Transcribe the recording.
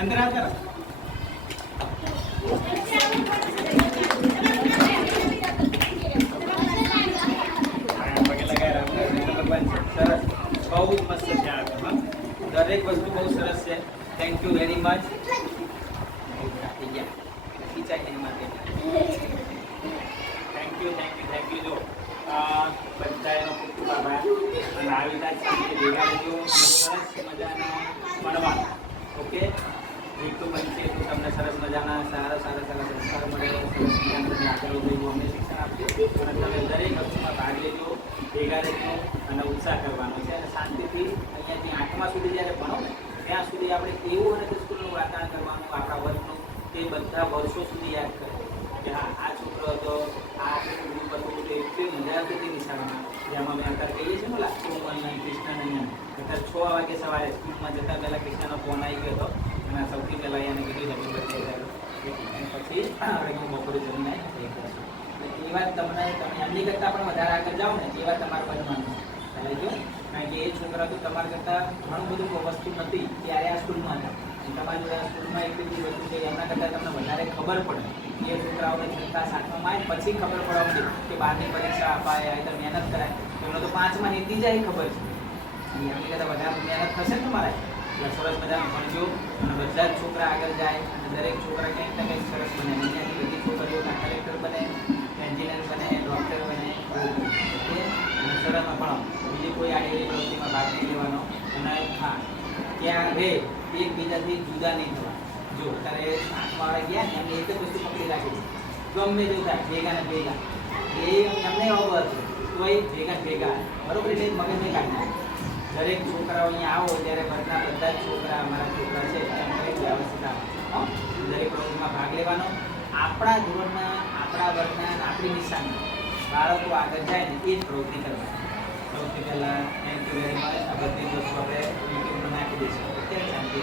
अंदर आ जरा સરસ બહુ જ મસ્ત છે આ હા દરેક વસ્તુ બહુ સરસ છે થેન્ક યુ વેરી મચ ખીચાય એની માટે થેન્ક યુ જો બધાનો ખૂબ ખૂબ આભાર અને આવી રીતે સાથે ભેગા રહેજો સરસ મજાના ભણવા ઓકે જેટલું બનશે એટલું તમને સરસ મજાના સારા સંસ્કાર મળે સરસ મજાના આગળ વધવું અમને શિક્ષણ આપજો અને તમે દરેક વસ્તુમાં ભાગ લેજો ભેગા રહેજો અને ઉત્સાહ કરવાનો છે અને શાંતિથી અહીંયાથી 8મા સુધી જ્યારે ભણો ને ત્યાં સુધી આપણે એવું અને સ્કૂલનું વાતાવરણ કરવાનું આપણા વર્ગનું તે બધા વર્ષો સુધી યાદ કરે કે હા આ છોકરો હતો આ ગ્રુપ હતું તે એટલી મજા આવતી હતી નિશાળમાં જેમાં અમે અત્યારે કહીએ છીએ ને સોમવારના કૃષ્ણ નહીં અત્યારે 6 વાગે સવારે સ્કૂલમાં જતાં પહેલાં કૃષ્ણનો ફોન આવી ગયો હતો અને સૌથી પહેલાં એને કીધું હેપી બર્થડે પછી આપણે હું બપોરે જમીને એ વાત તમે એમની કરતાં પણ વધારે આગળ જાઓ ને એ વાત તમારે બનવાનું ચાલે જો કારણ કે એ છોકરા તો તમારા કરતાં ઘણું બધું વસ્તુ નથી ત્યારે આ સ્કૂલમાં હતા તમારી જોડે આ સ્કૂલમાં એટલી બધી વસ્તુ છે એમના કરતાં તમને વધારે ખબર પડે એ છોકરાઓને 6ઠા 7મામાં આવે પછી ખબર પડવા કે 12ની પરીક્ષા અપાય તો મહેનત કરાય એમને તો 5માં નીતિ જાય ખબર છે એમની કરતાં વધારે મહેનત થશે ને તમારે એટલે સરસ મજામાં ભણજો અને બધા જ છોકરા આગળ જાય અને દરેક છોકરા કંઈક ને કંઈક સરસ બને અહીંયાથી બધી છોકરીઓના કલેક્ટર બને એન્જિનિયર બને ડૉક્ટર બને ઓકે અને સરસમાં ભણો બીજી કોઈ આડી પ્રવૃત્તિમાં ભાગ નહીં લેવાનો અને હા ત્યાં રહે એકબીજાથી જુદા નહીં થવા જો અત્યારે 8માવાળા ગયા ને એમને એક જ વસ્તુ પકડી રાખી છે ગમે તેવું થાય ભેગા ને ભેગા એ એમને અવર તો એ ભેગા બરોબર એટલે મગજને કાઢી દરેક છોકરાઓ અહીંયા આવો ત્યારે ઘરના બધા જ છોકરા અમારા છોકરા છે એમ દરેક વ્યવસ્થિત આવો દરેક પ્રવૃત્તિમાં ભાગ લેવાનો આપણા ધોરણના આપણા વર્ગના આપણી નિશાની બાળકો આગળ જાય ને એ જ પ્રવૃત્તિ કરવાની સૌથી પહેલાં થેન્ક યુ વેરી મચ આ બધી વસ્તુ આપણે યુટ્યુબમાં નાખી દઈશું અત્યારે શાંતિ